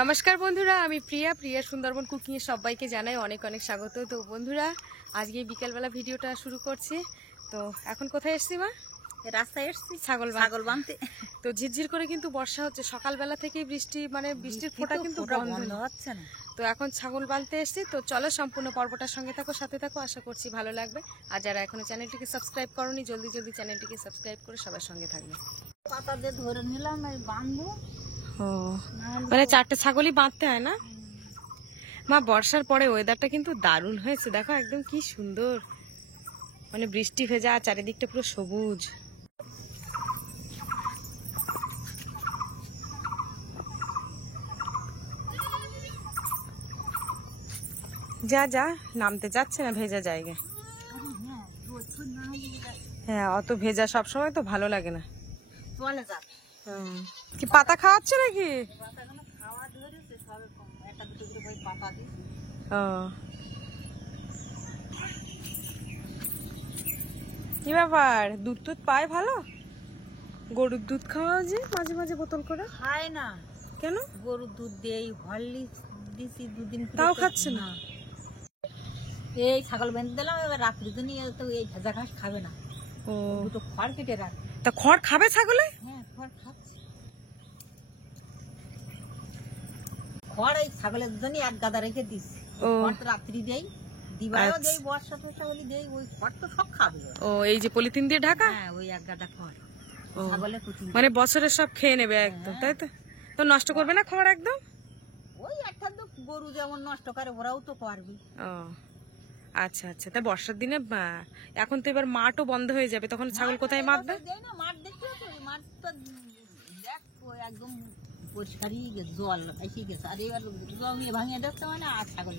নমস্কার বন্ধুরা, আমি প্রিয়া সুন্দরবন কুকিং এর সবাইকে জানাই অনেক অনেক স্বাগত। তো বন্ধুরা, আজকে বিকেলবেলা ভিডিওটা শুরু করছি। তো এখন কোথায় এসছি মা? রাস্তায় এসছি ছাগল বাঁধতে। তো ঝিরঝির করে কিন্তু বর্ষা হচ্ছে, সকালবেলা থেকেই বৃষ্টি, মানে বৃষ্টির ফোঁটা কিন্তু বন্ধ হচ্ছে না। তো এখন ছাগল বাঁধতে এসছি। তো চলো সম্পূর্ণ পর্বটার সঙ্গে থাকো, সাথে থাকো, আশা করছি ভালো লাগবে। আর যারা এখনো চ্যানেলটিকে সাবস্ক্রাইব করোনি, জলদি জলদি চ্যানেলটিকে সাবস্ক্রাইব করে সবার সঙ্গে থাকবে। পাতা দিয়ে ধরে নিলাম, বাঁধবো। ও, মানে 4টে ছাগলই বাঁধতে হয় না মা? বর্ষার পরে ওয়েদারটা কিন্তু দারুণ হয়েছে, দেখো একদম কি সুন্দর, মানে বৃষ্টি ভেজা আর চারিদিকটা পুরো সবুজ। যা যা নামতে যাচ্ছে না ভেজা জায়গায়। হ্যাঁ, অত ভেজা সবসময় তো ভালো লাগে না। কি পাতা খাওয়াচ্ছ নাকি? কি ব্যাপার, দুধ টুধ পায় ভালো? গরুর দুধ খাওয়া যে মাঝে মাঝে বোতল করে। খায় না কেন? গরুর দুধ দেই, হরলিক্স দিছি দুদিন, তাও খাচ্ছে না। এই ছাগল বেঁধে দিলাম, এবার রাত্রি তো নিয়ে তো এই ভেজা ঘাস খাবে না। ও, দুটো খড় কেটে রাখ। তা খড় খাবে ছাগলে? হ্যাঁ, খড় খাচ্ছে। খড় এই ছাগলের জন্য এক গাদা রেখে দিছি। খড় তো রাত্রি দেই, দিবারও দেই, বর্ষা টর্ষা হলে দেই। ওই খড় তো সব খাবে। ও, এই যে পলিথিন দিয়ে ঢাকা? হ্যাঁ, ওই এক গাদা খড় ও, ছাগলে কুচি, মানে বছরের সব খেয়ে নেবে একদম, তাই তো? তো নষ্ট করবে না খড় একদম? ওই একটা তো গরু যেমন নষ্ট করে ওরাও তো করবে। ও আচ্ছা আচ্ছা, তা বর্ষার দিনে এখন তো এবার মাঠও বন্ধ হয়ে যাবে, তখন ছাগল কোথায় বাঁধবে? মাঠ দেখতে মাঠটা দেখ একদম পরিষ্কারই জল এসে গেছে। আর এবার জমিয়ে ভাঙিয়ে দেখতে মানে আর ছাগল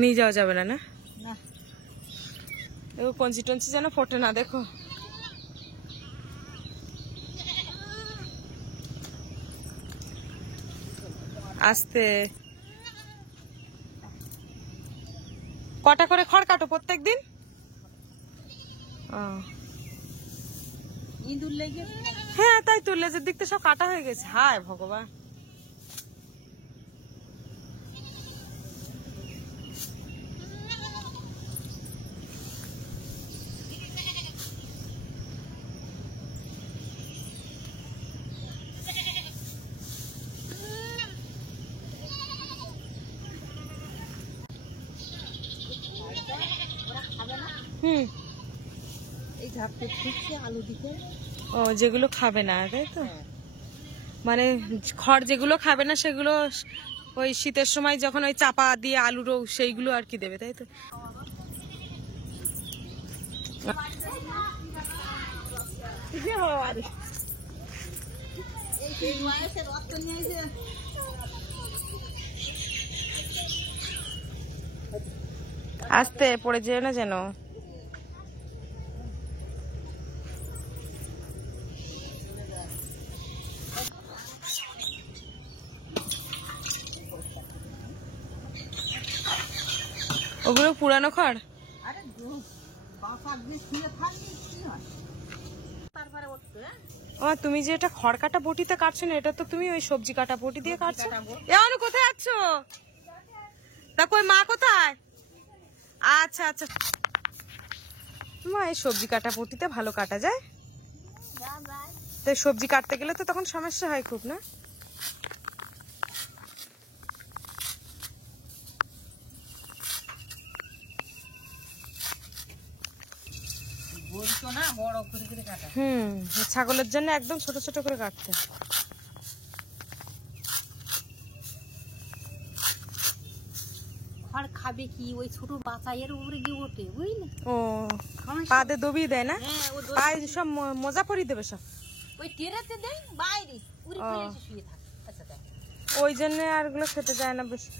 নিয়ে যাওয়া যাবে না? না, না। ও কঞ্চি টঞ্চি যেন ফোটে না, দেখো। আস্তে। কটা করে খড় কাটো প্রত্যেক দিন? ইঁদুর লেগে, হ্যাঁ তাই তো, লেজের দিকটা সব কাটা হয়ে গেছে। হায় ভগবান। হুম, এই ঝাপটে ঠিকছে আলু দিকে। ও, যেগুলো খাবে না, তাই তো? মানে খড় যেগুলো খাবে না সেগুলো ওই শীতের সময় যখন ওই চাপা দিয়ে আলুরও সেইগুলো আর কি দেবে, তাই তো? আস্তে, পড়ে যেও না যেন। ওগুলো পুরানো খড়। আরে কি হয় তারপরে উঠতে। ও, তুমি যে এটা খড় কাটা বটিতে কাটছো না, এটা তো তুমি ওই সবজি কাটা বটি দিয়ে কাটছো। অনু কোথায় যাচ্ছ? তা কই মা কোথায়? আচ্ছা আচ্ছা, মা এই সবজি কাটা বটিতে ভালো কাটা যায়। তাই সবজি কাটতে গেলে তো তখন সমস্যা হয় খুব, না? হুম, ছাগলের জন্য একদম ছোট ছোট করে কাটতে। খড় খাবে কি, ওই ছোট বাচ্চায়ের উপরে গিয়ে ওঠে, বুঝলি? ও, পাদে দবিয়ে দেয় না? হ্যাঁ, পায়ে সব মোজা পরিয়ে দেবে সব। ওই টেরাতে দেয় বাইরে উড়ে ফেলে এসে শুয়ে থাকে। আচ্ছা দেখ, ওই জন্য আর গুলো খেতে যায় না বেশি।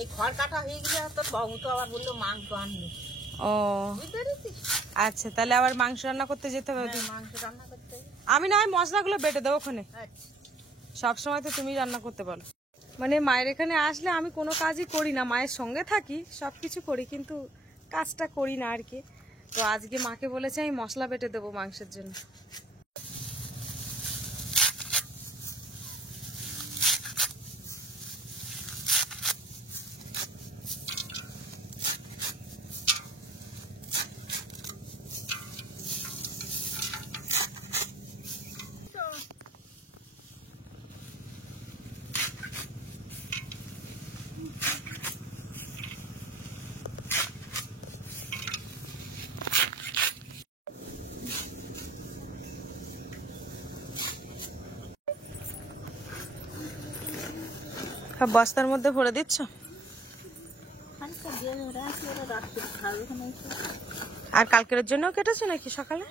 এই খড় কাটা হয়ে গেলে তো বাবু তো আবার বললো মাংস আনবে। ও বুঝতে পেরেছিস? আচ্ছা, তাহলে আবার মাংস রান্না করতে যেতে হবে। হ্যাঁ, মাংস রান্না করতে হবে। আমি না হয় মশলাগুলো বেটে দেবো ওখানে, আচ্ছা, সব সময় তো তুমি রান্না করতে পারো। মানে মায়ের এখানে আসলে আমি কোনো কাজই করি না, মায়ের সঙ্গে থাকি, সবকিছু করি কিন্তু কাজটা করি না আর কি। তো আজকে মাকে বলেছে আমি মশলা বেটে দেবো মাংসের জন্য। বস্তার মধ্যে ভরে দিচ্ছ? আর কালকের জন্য কেটেছো নাকি সকালে?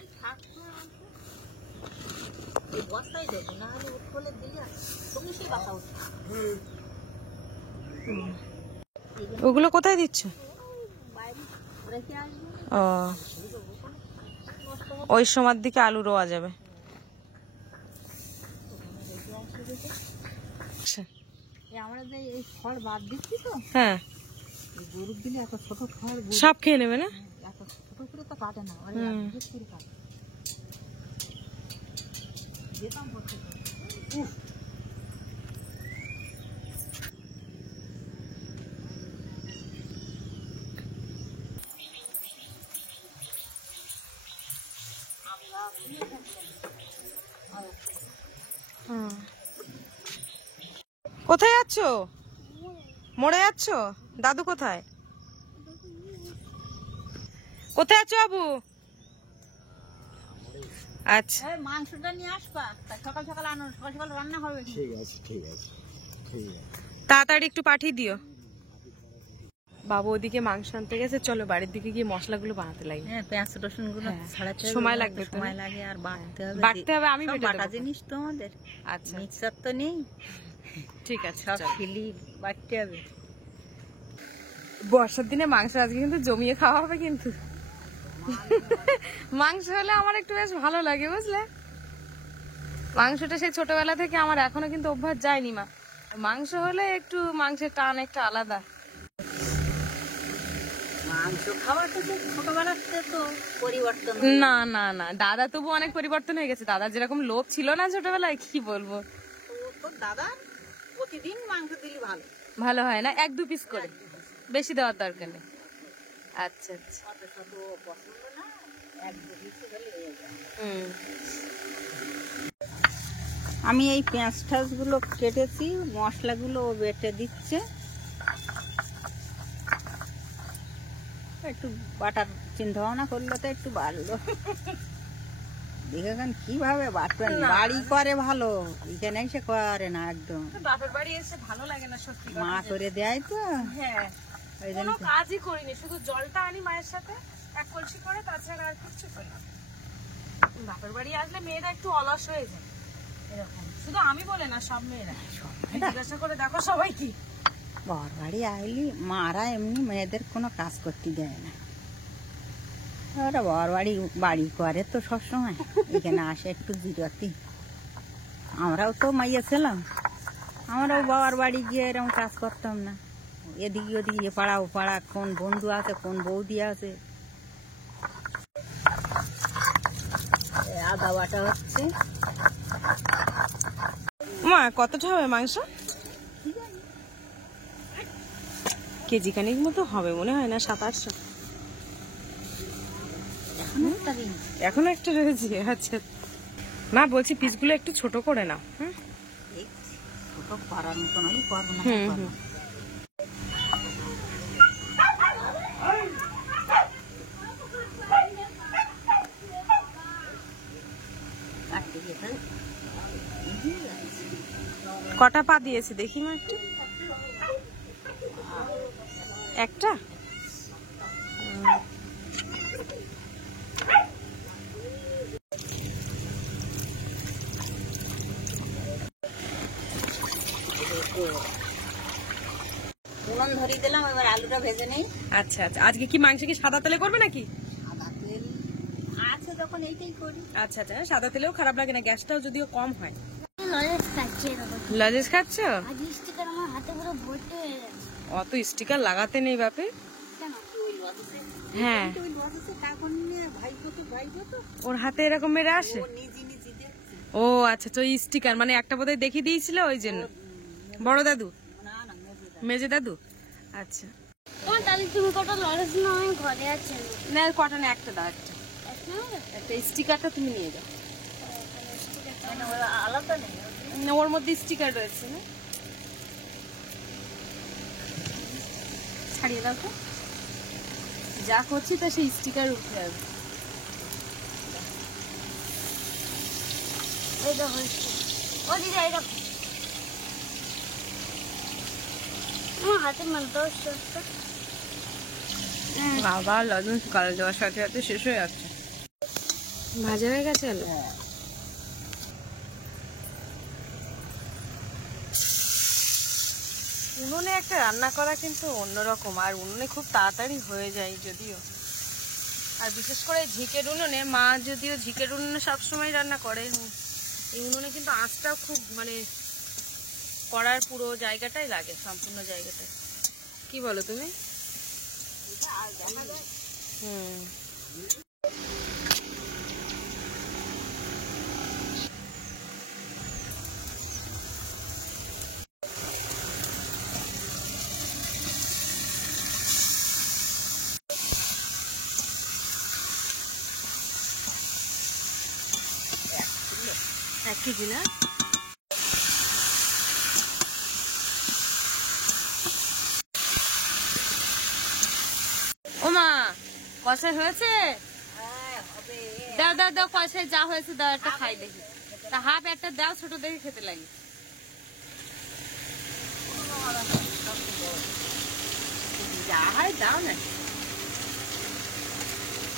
ওগুলো কোথায় দিচ্ছ? ও, ওই সময়ের দিকে আলু রোয়া যাবে। আমরা যে এই খড় বাদ দিচ্ছি তো, হ্যাঁ, গরুর দিলে এত ছোট খড় সব খেয়ে নেবে না? এত ছোট করে তো কাটে না, যেতাম করতে। কোথায় যাচ্ছ? মরে যাচ্ছ? দাদু কোথায়? কোথায় আছো বাবু? আচ্ছা, মাংসটা নিয়ে আসবা, সকাল সকাল আনো, সকাল সকাল রান্না হবে। ঠিক আছে, ঠিক আছে, ঠিক আছে। তাড়াতাড়ি একটু পাঠিয়ে দিও। বাবু ওদিকে মাংস আনতে গেছে, চলো বাড়ির দিকে গিয়ে মশলাগুলো বানাতে লাগে। হ্যাঁ, পেঁয়াজ রসুন গুলো ছাড়াতে সময় লাগবে, সময় লাগে, আর বাটতে হবে। আমি বেটে বাটা দেবো। জিনিস তো আমাদের, আচ্ছা, মিক্সার তো নেই। ঠিক আছে, সব চলো। খিলি বাটতে হবে। বর্ষার দিনে মাংস আজকে কিন্তু জমিয়ে খাওয়া হবে কিন্তু। মাংস হলে আমার একটু বেশ ভালো লাগে, বুঝলে? মাংসটা সেই ছোটবেলা থেকে আমার এখনো কিন্তু অভ্যাস যায়নি মা। মাংস হলে একটু মাংসের টান একটা আলাদা। মাংস খাওয়া তো ছোটবেলাতে তো পরিবর্তন। না না না, দাদা তবু অনেক পরিবর্তন হয়ে গেছে। দাদা যেরকম লোভ ছিল না ছোটবেলায়, কি বলবো। তোর দাদা প্রতিদিন মাংস দিলি ভালো ভালো হয় না? 1-2 পিস করে, বেশি দেওয়ার দরকার নেই। আচ্ছা আচ্ছা, পছন্দ না, এক দু পিস হলে হয়ে যায়। আমি এই পেঁয়াজ ঠাস গুলো কেটেছি, মশলাগুলো বেটে দিচ্ছে। একটু বাটার চিন্তা ভাবনা করলে তো একটু বাড়লো। দেখেন কিভাবে বাটবেন, বাড়ি করে ভালো, এখানে এসে করে না একদম। বাপের বাড়ি এসে ভালো লাগে না সত্যি। মা করে দেয় তো। হ্যাঁ, ওই জন্য কোনো কাজই করিনি, শুধু জলটা আনি মায়ের সাথে 1 কলসি করে, তাছাড়া আর কিছু করি না। বাপের বাড়ি আসলে মেয়েরা একটু অলস হয়ে যায়, এরকম। শুধু আমি বলে না, সব মেয়েরা। জিজ্ঞাসা করে দেখো সবাই কি। বর বাড়ি আইলি মারা এমনি মেয়েদের কোনো কাজ করতে দেয় না। ওরা বর বাড়ি করে তো সবসময়, এখানে আসে একটু জিরতি। আমরাও তো মাইয়া ছিলাম, আমরাও বাবার বাড়ি গিয়ে এরকম কাজ করতাম না। এদিকে ওদিকে পাড়া ও পাড়া, কোন বন্ধু আছে, কোন বৌদি আছে। আদা বাটা হচ্ছে। মা কতটা হবে মাংস? কেজি খানিক মতো হবে মনে হয়, না 700-800? এখন একটা রয়েছে। আচ্ছা মা, বলছি পিসগুলো একটু ছোট করে নাও। ছোট করার মতন আমি করবো না। কটা পা দিয়েছে দেখি মা একটু। একটা? ফোড়ন ধরিয়ে দিলাম, এবার আলুটা ভেজে নেই। আচ্ছা আচ্ছা, আজকে কি মাংস কি সাদা তেলে করবে নাকি? সাদা তেল আছে যখন এইটাই করি। আচ্ছা আচ্ছা, সাদা তেলেও খারাপ লাগে না, গ্যাসটাও যদিও কম হয়। লজেস খাচ্ছি এরকম। লজেস খাচ্ছ? আজ স্টিকার আমার হাতে পুরো ভর্তি হয়ে গেছে। অত স্টিকার লাগাতে নেই বাপে। কেন? হ্যাঁ ওর হাতে এরকম মেরে আসে। ও আচ্ছা, তো স্টিকার মানে একটা বোধহয় দেখিয়ে দিয়েছিল ওই জন্য। বড় দাদু, মেজে দাদু, আচ্ছা। তোমার তাহলে তুমি কটা লরেন্স না আমি ঘরে আছে না কটা না, একটা দাও, একটা স্টিকারটা তুমি নিয়ে যাও। আলাদা নেই, না, ওর মধ্যে স্টিকার রয়েছে না, ছাড়িয়ে দাও তো। যা করছি তা সেই স্টিকার উঠে আসবে। এই দেখো ও দিদি এই দেখো আমার হাতে মালটা বাবা লজেন্স কাল দেওয়ার সাথে সাথে শেষ হয়ে যাচ্ছে। ভাজা হয়ে গেছে আলু। উনুনে একটা রান্না করা কিন্তু অন্যরকম, আর উনুনে খুব তাড়াতাড়ি হয়ে যায় যদিও। আর বিশেষ করে ঝিকের উনুনে, মা যদিও ঝিকের উনুনে সবসময় রান্না করে, এই উনুনে কিন্তু আঁচটাও খুব মানে করার পুরো জায়গাটাই লাগে, সম্পূর্ণ জায়গাটাই। কি বলো তুমি? হুম, এক কেজি না? ও মা, কষাই হয়েছে? দাও দাও দাও, কষাই যা হয়েছে দাও, একটা খাই দেখি। তা হাফ একটা দাও, ছোট দেখে খেতে লাগে। যা হয় দাও না,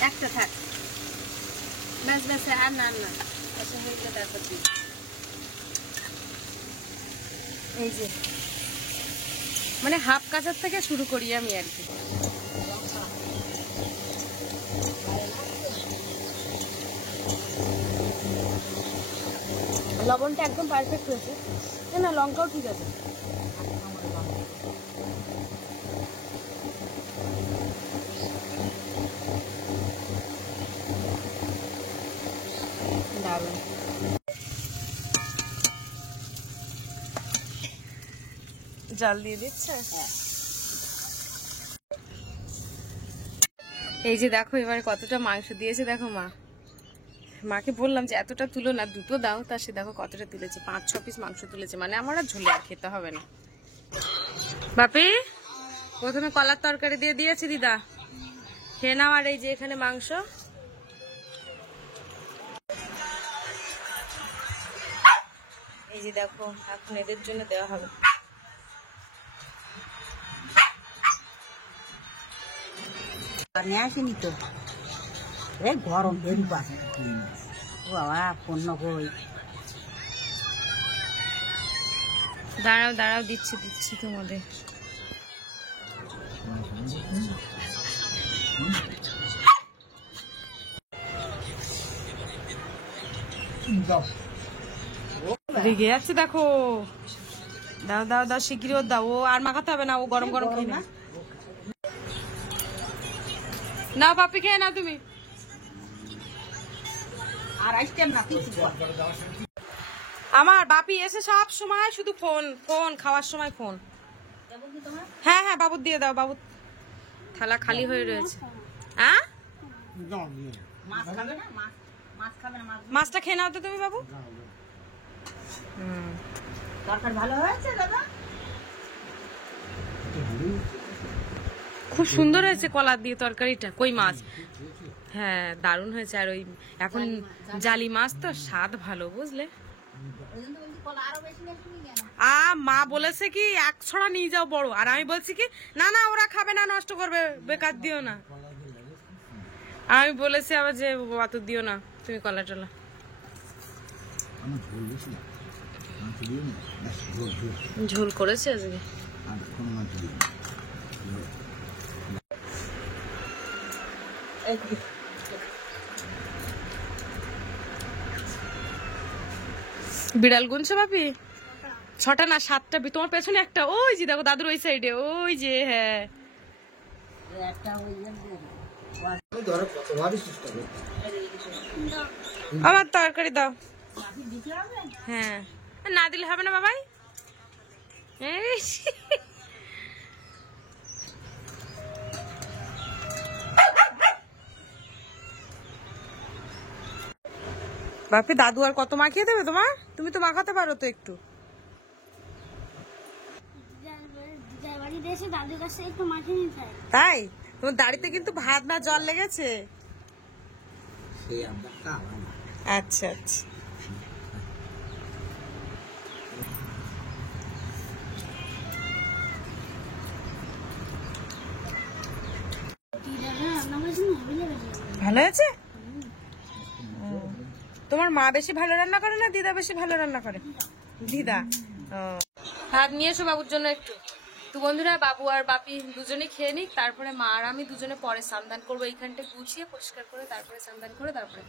একটা থাক। ব্যাস ব্যাস, আর না না, কষাই হয়ে গেলে তারপর দিই। এই যে মানে হাফ কাঁচার থেকে শুরু করি আমি আর কি। লবণটা একদম পারফেক্ট হয়েছে, না লঙ্কাও ঠিক আছে। দারুণ। জাল দিয়ে দিচ্ছে। এই যে দেখো এবারে কতটা মাংস দিয়েছে, দেখো মা। মাকে বললাম যে এতটা তুলো না, দুটো দাও, তা সে দেখো কতটা তুলেছে, 5-6 পিস মাংস তুলেছে, মানে আমার আর ঝোলে আর খেতে হবে না। বাপি প্রথমে কলার তরকারি দিয়ে দিয়েছি দিদা, খেয়ে নাও। আর এই যে এখানে মাংস। এই যে দেখো এখন এদের জন্য দেওয়া হবে। নিয়ে আসিনি তো, এই গরম বেরি পাশে। ও বাবা, পণ্য কই? দাঁড়াও দাঁড়াও, দিচ্ছি দিচ্ছি তোমাদের। রেগে যাচ্ছে দেখো। দাও দাও দাও, শিগগিরি ওর দাও, ও আর মাখাতে হবে না, ও গরম গরম খেয়ে না। নাও পাপি, খেয়ে নাও তুমি। আর আইটেম না কিছু। আমার বাপি এসে সব সময় শুধু ফোন ফোন, খাওয়ার সময় ফোন। হ্যাঁ হ্যাঁ, বাবুর দিয়ে দাও, বাবু থালা খালি হয়ে রয়েছে। হ্যাঁ, মাছ খাবে না? মাছ খাবে না? মাছটা খেয়ে নাও তো তুমি বাবু। তরকারি ভালো হয়েছে দাদা? খুব সুন্দর হয়েছে কলা দিয়ে তরকারিটা, কই মাছ। হ্যাঁ দারুণ হয়েছে। আর ওই এখন জালি মাছ তো স্বাদ ভালো, বুঝলে। মা বলেছে কি 1 ছড়া নিয়ে যাও বড়, আর আমি বলছি কি না না ওরা খাবে না, নষ্ট করবে, বেকার দিও না। আমি বলেছি আবার যে অত দিও না তুমি কলা টলা। ঝোল করেছে আজকে। বিড়াল গুনছে বাপি? 6টা না 7টা, তোমার পেছনে একটা, ওই যে দেখো দাদুর ওই সাইডে, ওই যে। হ্যাঁ আমি ধরো কতবারই চেষ্টা করি। আমার তরকারি দাও। হ্যাঁ, না দিলে হবে না বাবাই। এই, বাপি দাদু আর কত মাখিয়ে দেবে তোমার? তুমি তো মাখাতে পারো তো একটু। দিদার বাড়িতে এসে দাদুর কাছে একটু মাখিয়ে নিতে হয়। তাই তোমার দাড়িতে কিন্তু ভাত না জল লেগেছে। সেই আমটা আমার না। আচ্ছা আচ্ছা। দিদার রান্না করেছে না, হেবি লেগেছে। ভালো আছে? তোমার মা বেশি ভালো রান্না করে না দিদা বেশি ভালো রান্না করে? দিদা। ভাত নিয়ে এসো বাবুর জন্য একটু। তো বন্ধুরা, বাবু আর বাপি দুজনে খেয়ে নিক, তারপরে মা আর আমি দুজনে পরে স্নান করবো। এইখানটা গুছিয়ে পরিষ্কার করে তারপরে স্নান করে তারপরে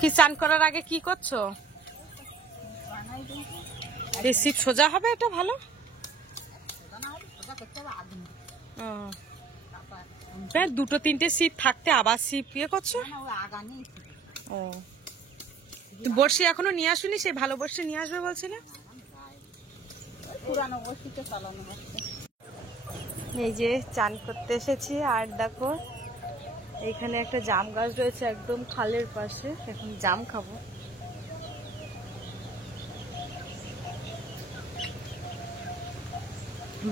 কি স্নান করার আগে কি করছো? এই সিট সোজা হবে, এটা ভালো। ও, হ্যাঁ, দুটো তিনটে সিট থাকতে আবার সিপ ইয়ে করছো। ও, তুমি বড়শি এখনো নিয়ে আসুনি? সেই ভালো বড়শি নিয়ে আসবে বলছিলে। পুরানো বস্তিতে চালানো হচ্ছে। এই যে চান করতে এসেছি, আর দেখো এখানে একটা জাম গাছ রয়েছে একদম খালের পাশে, এখন জাম খাবো।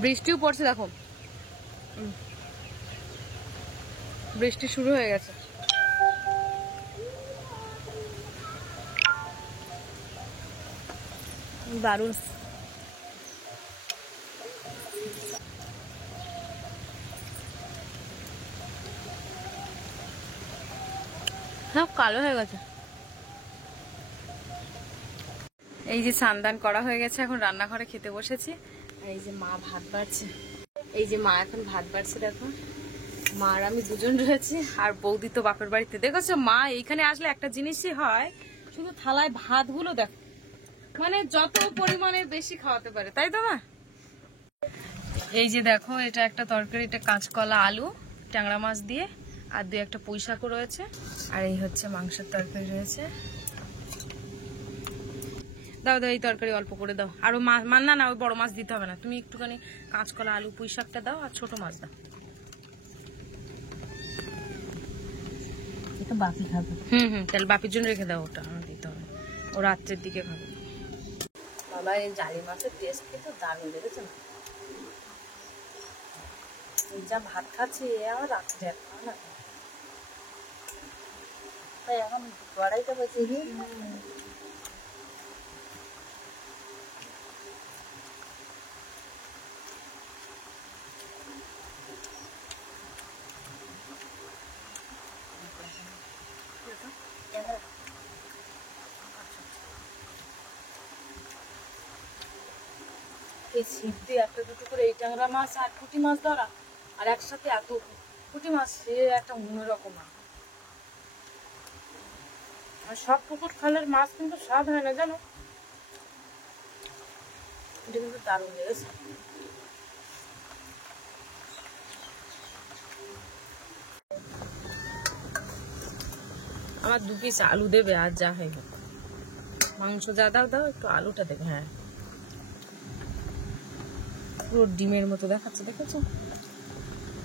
বৃষ্টিও পড়ছে দেখো, বৃষ্টি শুরু হয়ে গেছে। দারুণ। হ্যাঁ, কালো হয়ে গেছে। এই যে স্নান করা হয়ে গেছে, এখন রান্নাঘরে খেতে বসেছি। আর এই যে মা ভাত বাড়ছে, এই যে মা এখন ভাত বাড়ছে দেখো। মা আর আমি দুজন রয়েছি, আর বৌদি তো বাপের বাড়িতে। দেখেছো মা এইখানে আসলে একটা জিনিসই হয়, শুধু থালায় ভাতগুলো দেখো, মানে যত পরিমাণে বেশি খাওয়াতে পারে, তাই তো মা? এই যে দেখো, এটা একটা তরকারি, এটা কাঁচকলা আলু ট্যাংরা মাছ দিয়ে, আর দুই একটা পুঁই শাকও রয়েছে, আর এই হচ্ছে মাংসের তরকারি রয়েছে। দাও দাও, এই তরকারি অল্প করে দাও। আর না না, ওই বড় মাছ দিতে হবে না, তুমি একটুখানি কাঁচকলা আলু পুঁই শাকটা দাও, আর ছোট মাছ দাও। এটা বাকি খাবে। তাহলে বাপির জন্য রেখে দাও, ওটা আমার দিতে হবে, ও রাত্রের দিকে খাবে। বাবা, এই জালি মাছের টেস্ট কিন্তু দারুণ, দেখেছো না? যা ভাত খাচ্ছি, এ আমার রাত্রে আর খাওয়া না। তাই এখন কড়াইটা বসে গিয়ে এই ছিপ দিয়ে একটা দুটো করে এই ট্যাংরা মাছ আর পুঁটি মাছ ধরা, আর একসাথে এত পুঁটি মাছ, সে একটা অন্যরকম। আর সব পুকুর খালের মাছ কিন্তু স্বাদ হয় না, জানো? এটা কিন্তু দারুণ লেগেছে। আমার 2 পিস আলু দেবে, আর যা হয় হোক। মাংস যা দাও দাও, একটু আলুটা দেবে। হ্যাঁ, পুরো ডিমের মতো দেখাচ্ছে, দেখেছো?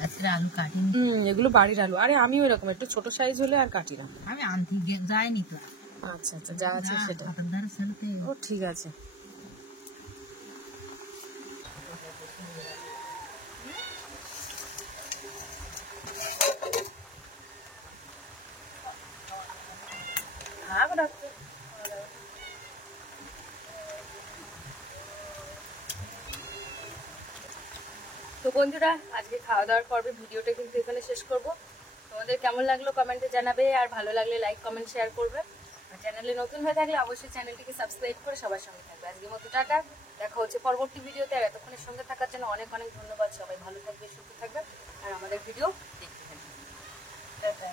আজকে আলু কাটিনি। এগুলো বাড়ির আলু। আরে আমিও এরকম একটু ছোট সাইজ হলে আর কাটি না। আমি আনতে যাইনি তো। আচ্ছা আচ্ছা, যা আছে সেটা। ও ঠিক আছে। তো বন্ধুরা, আজকে খাওয়া দাওয়ার পর্বে ভিডিওটা কিন্তু এখানে শেষ করব। তোমাদের কেমন লাগলো কমেন্টে জানাবে, আর ভালো লাগলে লাইক কমেন্ট শেয়ার করবে, আর চ্যানেলে নতুন হয়ে থাকলে অবশ্যই চ্যানেলটিকে সাবস্ক্রাইব করে সবার সঙ্গে থাকবে। আজকের মতো টাটা, দেখা হচ্ছে পরবর্তী ভিডিওতে। আর এতক্ষণের সঙ্গে থাকার জন্য অনেক অনেক ধন্যবাদ। সবাই ভালো থাকবে, সুস্থ থাকবে, আর আমাদের ভিডিও দেখতে থাকবে। টাটা।